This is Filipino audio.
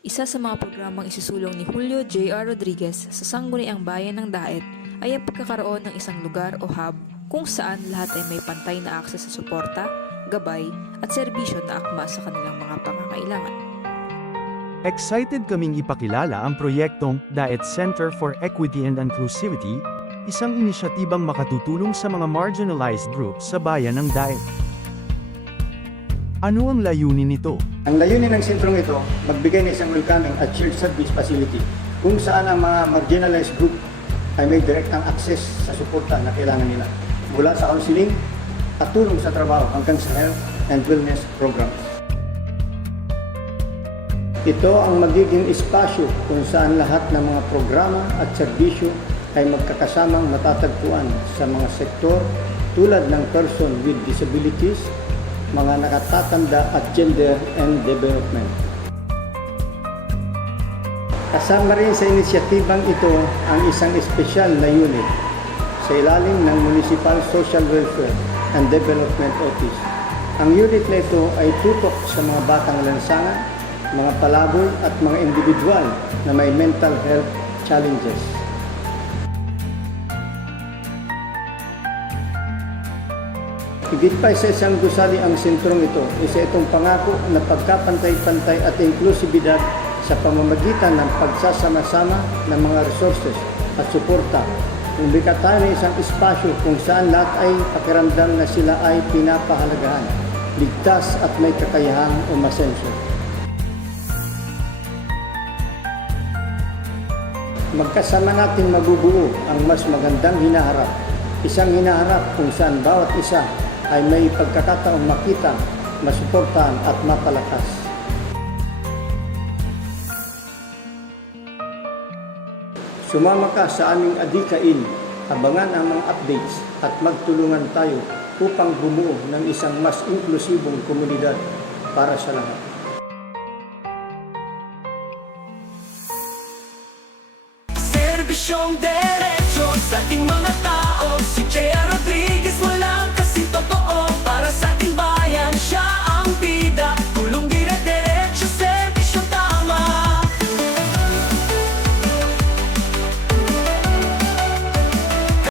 Isa sa mga programang isusulong ni Julio J.R. Rodriguez sa Sangguniang Bayan ng Daet ay ang pagkakaroon ng isang lugar o hub kung saan lahat ay may pantay na akses sa suporta, gabay at serbisyo na akma sa kanilang mga pangangailangan. Excited kaming ipakilala ang proyektong Daet Center for Equity and Inclusivity, isang inisyatibang makatutulong sa mga marginalized groups sa bayan ng Daet. Ano ang layunin nito? Ang layunin ng sentrong ito, magbigay ng isang welcoming at shared service facility kung saan ang mga marginalized group ay may direktang access sa suporta na kailangan nila mula sa counseling at tulong sa trabaho hanggang sa health and wellness programs. Ito ang magiging espasyo kung saan lahat ng mga programa at serbisyo ay magkakasamang matatagpuan sa mga sektor tulad ng person with disabilities, mga nakatatanda at gender and development. Kasama rin sa inisyatibang ito ang isang espesyal na unit sa ilalim ng Municipal Social Welfare and Development Office. Ang unit na ito ay tutok sa mga batang lansangan, mga palaboy at mga individual na may mental health challenges. Higit pa sa isang gusali ang sentrong ito, isa itong pangako na pagkapantay-pantay at inklusibidad sa pamamagitan ng pagsasama-sama ng mga resources at suporta. Kung bikatayan ng isang espasyo kung saan lahat ay pakiramdam na sila ay pinapahalagahan, ligtas at may kakayahang umasenso. Magkasama natin mabubuo ang mas magandang hinaharap. Isang hinaharap kung saan bawat isa ay may pagkakataong makita, masuportahan at mapalakas. Sumama ka sa aming adhikain, abangan ang mga updates at magtulungan tayo upang bumuo ng isang mas inklusibong komunidad para sa lahat. Serbisyong diretso sa ating mga